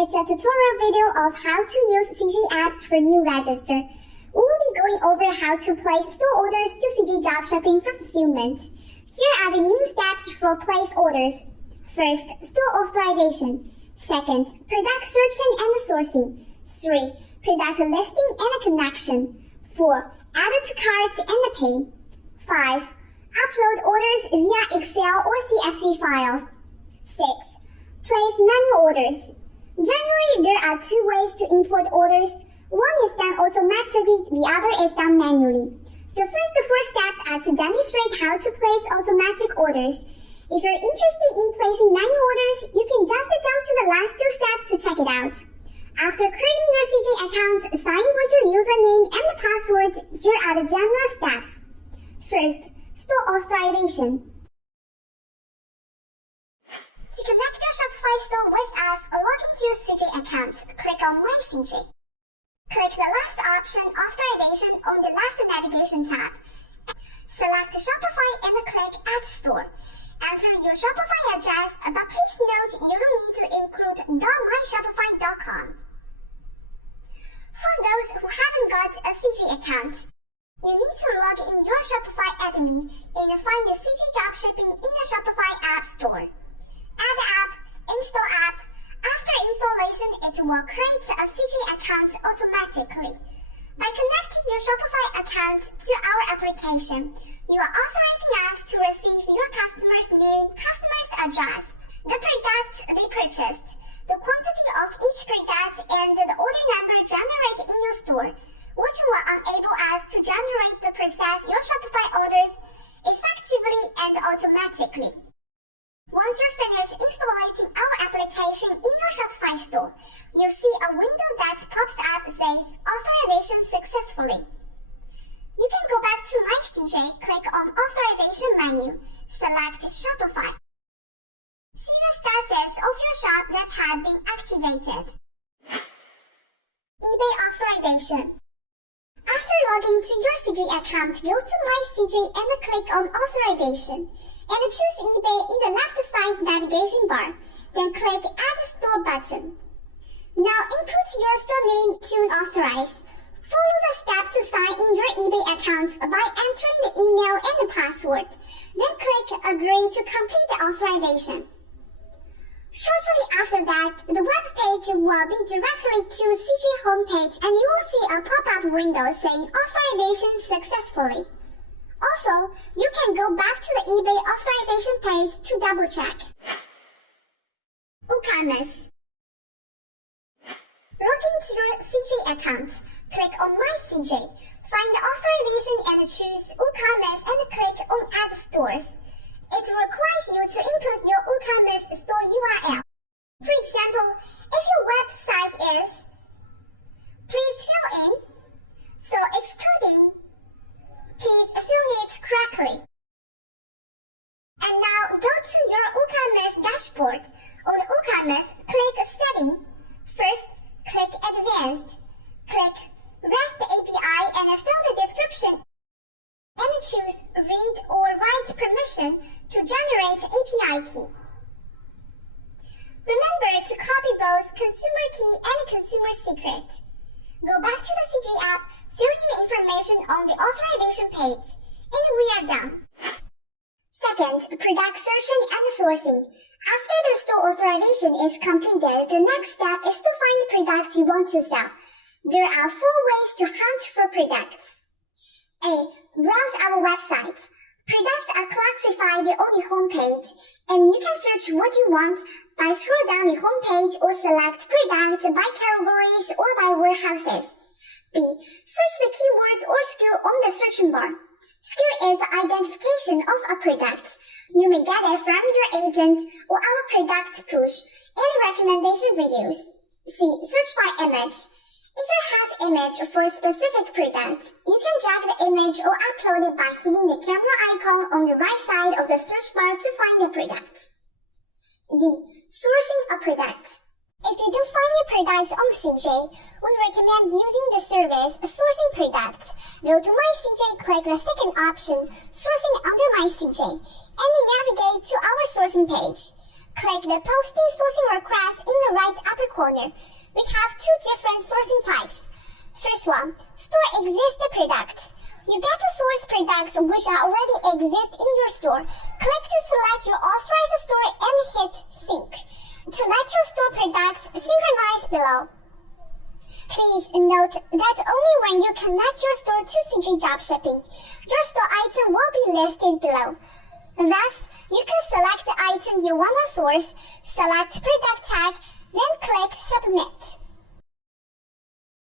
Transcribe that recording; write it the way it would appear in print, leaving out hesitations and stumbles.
It's a tutorial video of how to use CJ apps for new register. We will be going over how to place store orders to CJ Dropshipping for fulfillment. Here are the main steps for place orders. First, store authorization. Second, product searching and sourcing. 3. Product listing and a connection. 4. Add it to carts and pay. 5. Upload orders via Excel or CSV files. 6. Place manual orders. Generally, there are two ways to import orders. One is done automatically, the other is done manually. The first 4 steps are to demonstrate how to place automatic orders. If you're interested in placing manual orders, you can just jump to the last 2 steps to check it out. After creating your CJ account, sign in with your username and the password. Here are the general steps. First, store authorization. To connect your Shopify store with us, log into your CJ account. Click on My CJ. Click the last option, Authorization, on the left navigation tab. Select Shopify and click Add Store. Enter your Shopify address, but please note you don't need to include .myshopify.com. For those who haven't got a CJ account, you need to log in your Shopify admin and find the CJ Dropshipping in the Shopify App Store. Add app, install app. After installation, it will create a CJ account automatically. By connecting your Shopify account to our application, you are authorizing us to receive your customer's name, customer's address, the product they purchased, the quantity of each product, and the order number generated in your store, which will enable us to generate the process your Shopify orders effectively and automatically. Once you're finished installing our application in your Shopify store, you'll see a window that pops up that says Authorization Successfully. You can go back to My CJ, click on Authorization menu, select Shopify. See the status of your shop that had been activated. eBay authorization. After logging to your CJ account, go to My CJ and click on Authorization. And choose eBay in the left side navigation bar. Then click Add Store button. Now input your store name to authorize. Follow the step to sign in your eBay account by entering the email and the password. Then click Agree to complete the authorization. Shortly after that, the web page will be directly to CJ homepage and you will see a pop-up window saying Authorization Successfully. Also, you can go back to the eBay authorization page to double check. WooCommerce. Log into your CJ account. Click on My CJ. Find the authorization and choose WooCommerce and click on Add Stores. It requires you to input your WooCommerce store URL. For example, if your website is, please fill in, so excluding, please fill it correctly. And now go to your WooCommerce dashboard. On WooCommerce, click Setting. First, click Advanced. Click REST API and fill the description. And choose Read or Write Permission to generate API key. Remember to copy both consumer key and consumer secret. Go back to the CJ app, fill in the information on the authorization page, and we are done. Second, product searching and sourcing. After the store authorization is completed, the next step is to find the products you want to sell. There are 4 ways to hunt for products. A. Browse our website. Products are classified on the homepage, and you can search what you want by scroll down the homepage or select products by categories or by warehouses. B. Search the keywords or skill on the searching bar. Skill is the identification of a product. You may get it from your agent or our product push and recommendation videos. C. Search by image. If you have image for a specific product, you can drag the image or upload it by hitting the camera icon on the right side of the search bar to find the product. D. Sourcing a product. If you do find your products on CJ, we recommend using the service Sourcing Products. Go to My CJ, click the second option, Sourcing under My CJ, and then navigate to our sourcing page. Click the Posting Sourcing Request in the right upper corner, we have two different sourcing types. First one, store existing products. You get to source products which already exist in your store. Click to select your authorized store and hit sync. To let your store products synchronize below. Please note that only when you connect your store to CJdropshipping, your store item will be listed below. Thus, you can select the item you want to source, select product tag, then click submit.